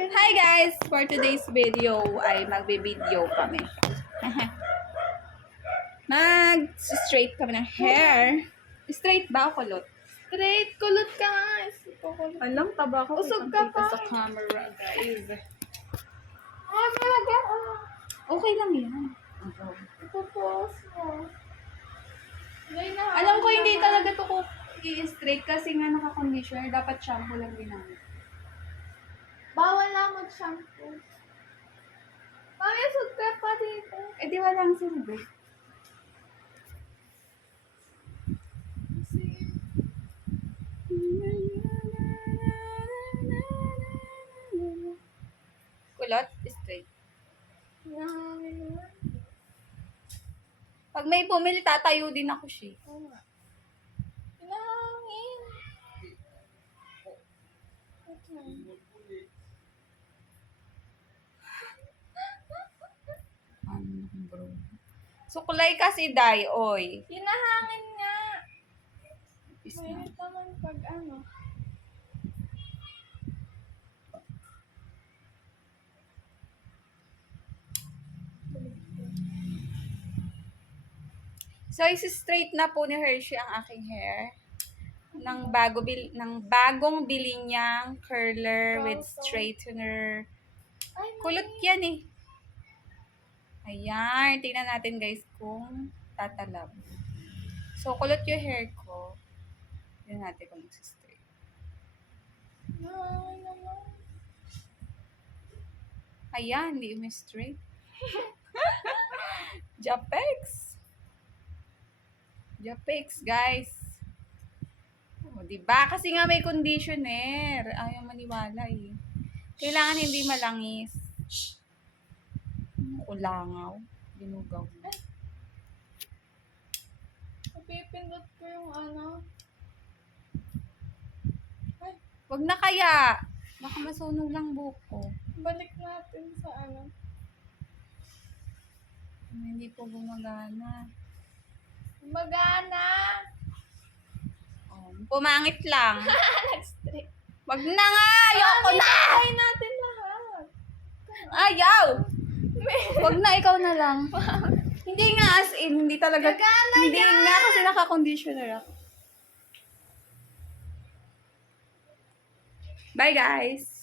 Hi guys! For today's video ay magbe-video kami. Mag-straight kami ng hair. Straight ba o kulot? Straight, kulot ka nga. Kulot. Alam, taba ko. Usog ka pa. Sa camera, guys. Ay, talaga. Okay lang yan. Ipopost mo. Alam ko hindi talaga to ko i-straight kasi nga naka-conditioner. Dapat shampoo lang ginamit. Bawal na mag-shampoo. Mami, usog ka pa dito. Eh di walang silbi. Kulot, straight. Nangangin naman. Pag may bumili, tatayo din ako siya. Oo nga. Nangangin. Bro. Sukulay kasi, day, oy. Hinahangin nga. Is na. Mainit naman pag ano. So, isi-straight na po ni Hershey ang aking hair. Ng bagong bili niyang curler with straightener. Ay, Kulot yan eh. Ayan. Tingnan natin guys kung tatalab. So, kulot yung hair ko. Tingnan natin kung isi-straight. nangangin naman. Ayan. Hindi umi-straight. Japex. Japex, guys. O, diba? Kasi nga may conditioner. Ayaw maniwala eh. Kailangan hindi malangis. Ulangaw. Binugaw. Napipindot ko yung ano. Ay, Wag na kaya. Baka masunog lang buko. balik natin sa ano. Hindi po gumagana. Magana! Oh, pumangit lang. Nag-straight. Wag na nga! Ayoko na! Try natin lahat. Ayaw! Wag na, ikaw na lang. Hindi nga as in, hindi talaga. Gagana Hindi yan! nga kasi naka-conditioner ako. Bye guys!